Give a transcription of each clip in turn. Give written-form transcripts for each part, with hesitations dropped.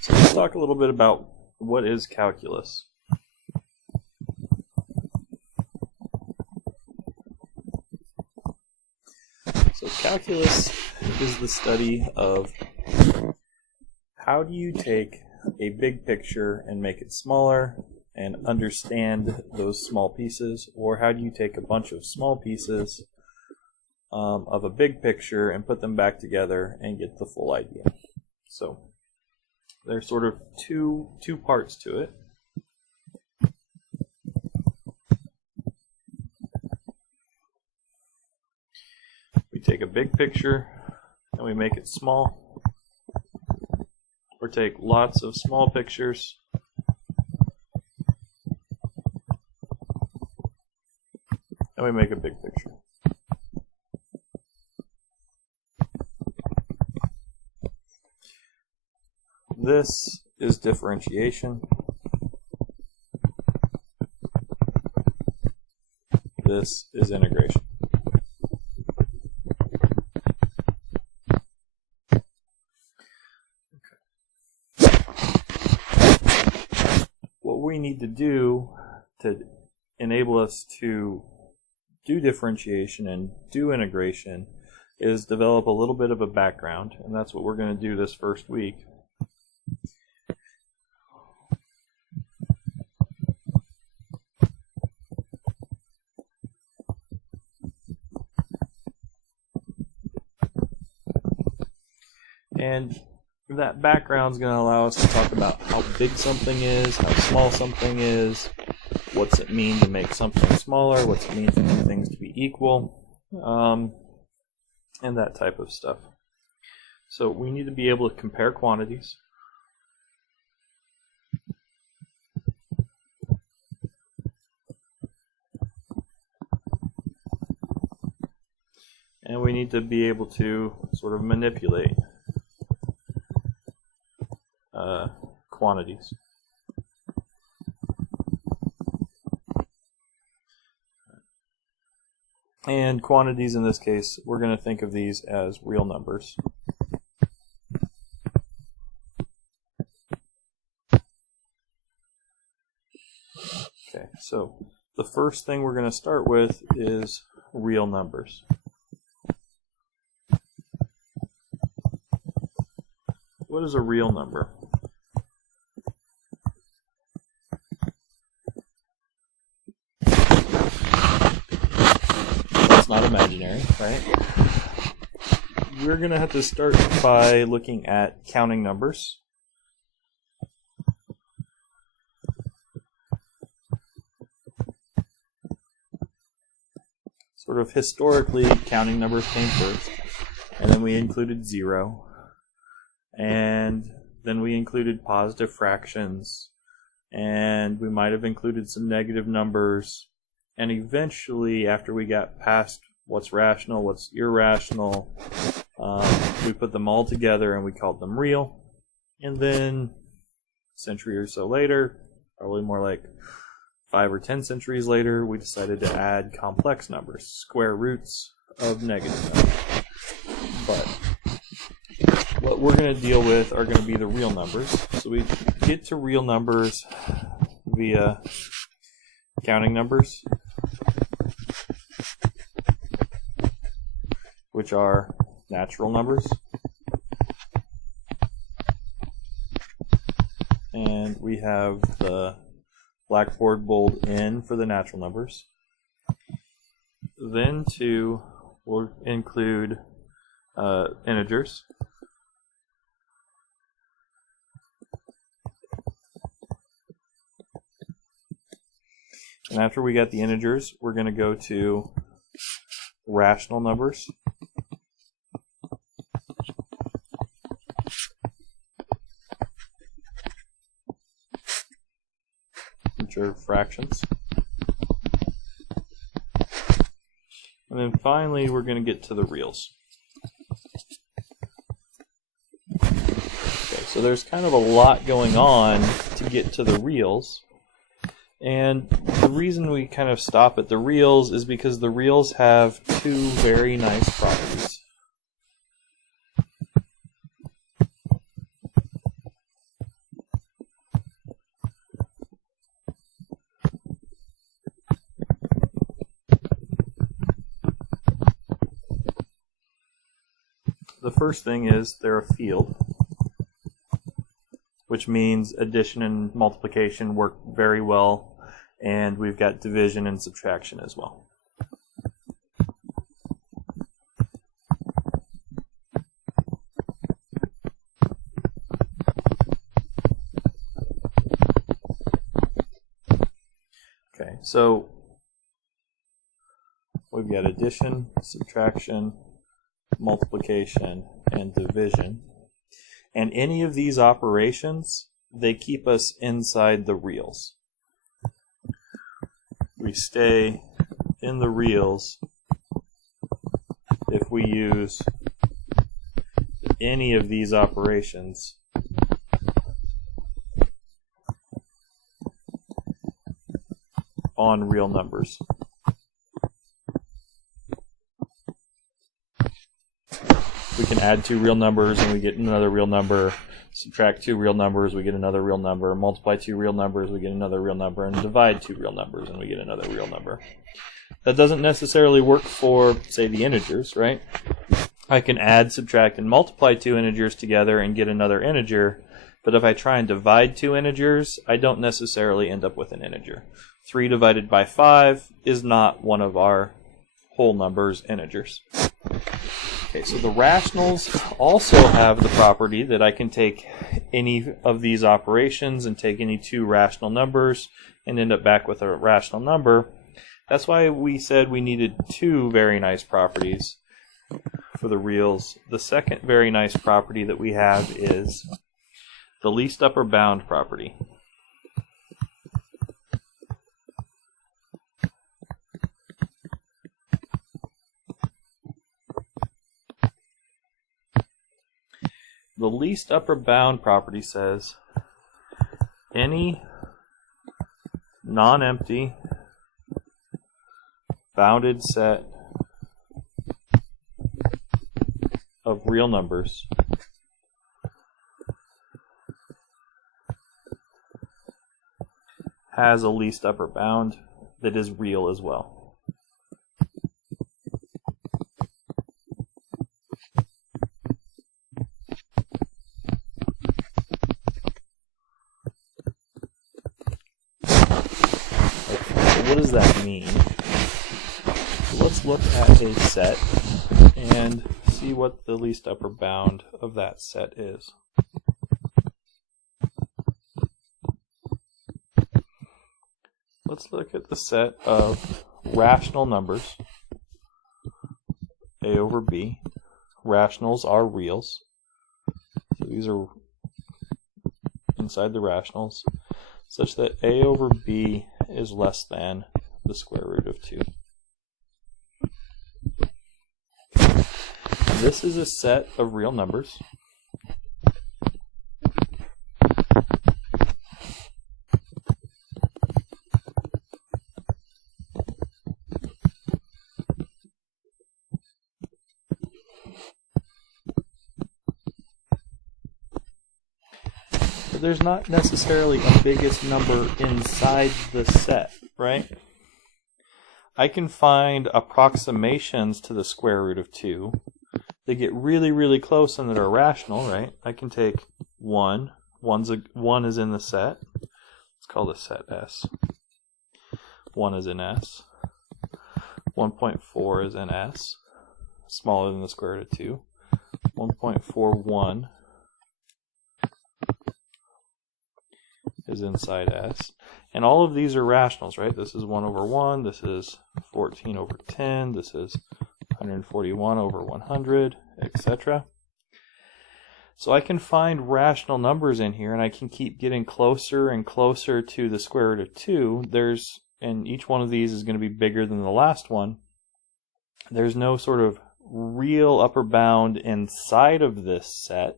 So let's talk a little bit about what is calculus. So calculus is the study of how do you take a big picture and make it smaller and understand those small pieces, or how do you take a bunch of small pieces of a big picture and put them back together and get the full idea. So there's sort of two parts to it. We take a big picture and we make it small, or take lots of small pictures and we make a big picture. This is differentiation. This is integration. Okay. What we need to do to enable us to do differentiation and do integration is develop a little bit of a background, and that's what we're going to do this first week. And that background is going to allow us to talk about how big something is, how small something is, what's it mean to make something smaller, what's it mean for two things to be equal, and that type of stuff. So we need to be able to compare quantities. And we need to be able to sort of manipulate quantities. And quantities in this case, we're going to think of these as real numbers. Okay, so the first thing we're going to start with is real numbers. What is a real number? It's not imaginary, right? We're going to have to start by looking at counting numbers. Sort of historically, counting numbers came first, and then we included 0. And then we included positive fractions, and we might have included some negative numbers, and eventually, after we got past what's rational, what's irrational, we put them all together and we called them real. And then a century or so later, probably more like 5 or 10 centuries later, we decided to add complex numbers, square roots of negative numbers. But what we're going to deal with are going to be the real numbers. So we get to real numbers via counting numbers, which are natural numbers. And we have the blackboard bold N for the natural numbers. Then we'll include integers. And after we got the integers, we're going to go to rational numbers. Which are fractions. And then finally, we're going to get to the reals. Okay, so there's kind of a lot going on to get to the reals. And the reason we kind of stop at the reals is because the reals have two very nice properties. the first thing is they're a field, which means addition and multiplication work very well, and we've got division and subtraction as well. Okay, so we've got addition, subtraction, multiplication, and division. And any of these operations, they keep us inside the reals. We stay in the reals if we use any of these operations on real numbers. We can add two real numbers and we get another real number, subtract two real numbers, we get another real number, multiply two real numbers, we get another real number, and divide two real numbers and we get another real number. That doesn't necessarily work for, say, the integers, right? I can add, subtract, and multiply two integers together and get another integer, but if I try and divide two integers, I don't necessarily end up with an integer. 3 divided by 5 is not one of our whole numbers integers. Okay, so the rationals also have the property that I can take any of these operations and take any two rational numbers and end up back with a rational number. That's why we said we needed two very nice properties for the reals. The second very nice property that we have is the least upper bound property. The least upper bound property says any non-empty bounded set of real numbers has a least upper bound that is real as well. What does that mean? So let's look at a set and see what the least upper bound of that set is. Let's look at the set of rational numbers, a over b. Rationals are reals. So these are inside the rationals, such that a over b is less than the square root of 2. This is a set of real numbers. There's not necessarily a biggest number inside the set, right? I can find approximations to the square root of 2. They get really, really close and that are rational, right? I can take 1. 1 is in the set. It's called a set S. 1 is in S. 1.4 is in S. Smaller than the square root of 2. 1.41 is inside S. And all of these are rationals, right? This is 1 over 1, this is 14 over 10, this is 141 over 100, etc. So I can find rational numbers in here, and I can keep getting closer and closer to the square root of 2. And each one of these is going to be bigger than the last one. There's no sort of real upper bound inside of this set,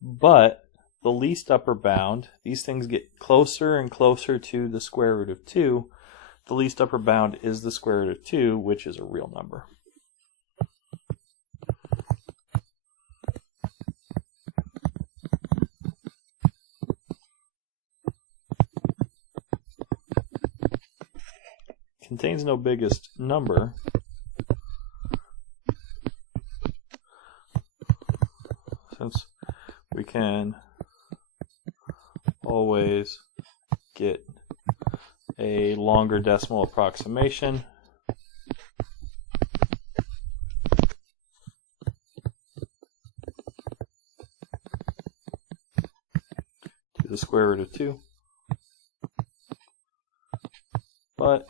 but the least upper bound, these things get closer and closer to the square root of 2. The least upper bound is the square root of 2, which is a real number. Contains no biggest number, since we can always get a longer decimal approximation, to the square root of 2. But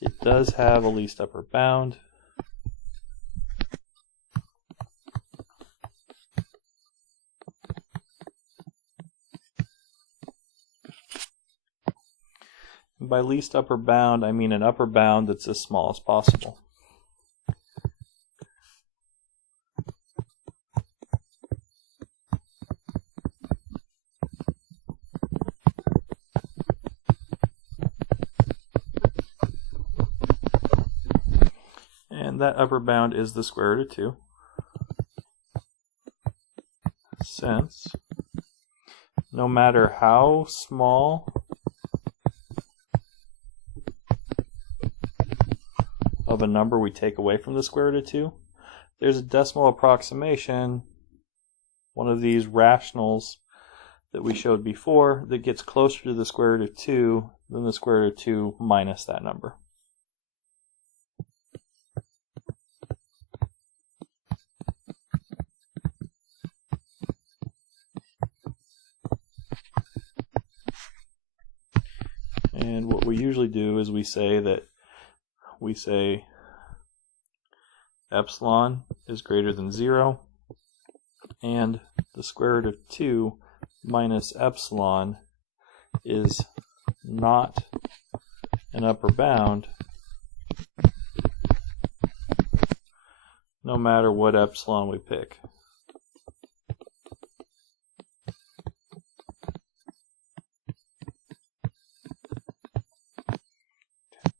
it does have a least upper bound. And by least upper bound, I mean an upper bound that's as small as possible. And that upper bound is the square root of 2, since no matter how small of a number we take away from the square root of 2, there's a decimal approximation, one of these rationals that we showed before, that gets closer to the square root of 2 than the square root of 2 minus that number. And what we usually do is we say epsilon is greater than 0, and the square root of 2 minus epsilon is not an upper bound, no matter what epsilon we pick.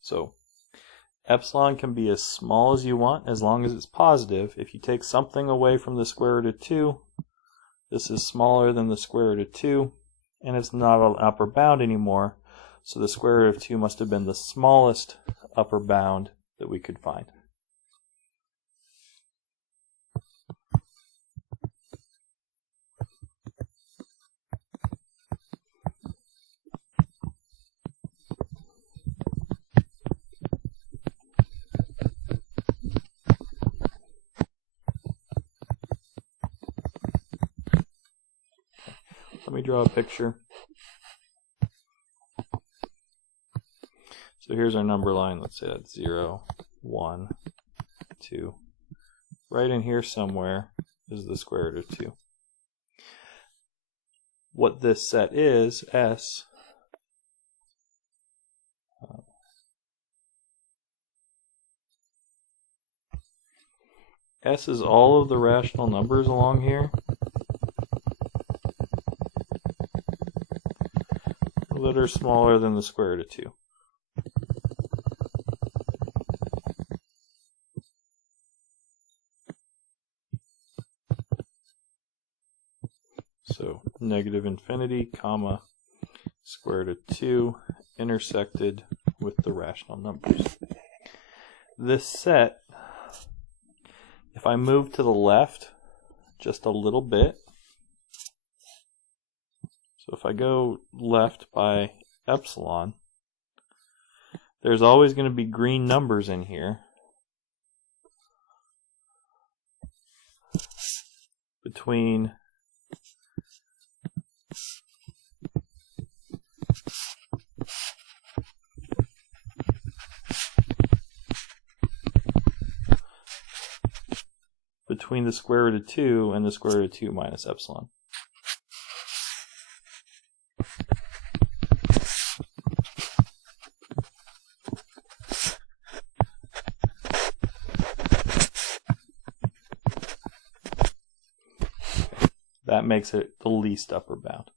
So epsilon can be as small as you want as long as it's positive. If you take something away from the square root of 2, this is smaller than the square root of 2, and it's not an upper bound anymore, so the square root of 2 must have been the smallest upper bound that we could find. Let me draw a picture. So here's our number line. Let's say that's 0, 1, 2. Right in here somewhere is the square root of 2. What this set is, S, S is all of the rational numbers along here that are smaller than the square root of 2. So negative infinity, comma, square root of 2 intersected with the rational numbers. This set, if I move to the left just a little bit, so if I go left by epsilon, there's always going to be green numbers in here between the square root of 2 and the square root of 2 minus epsilon. That makes it the least upper bound.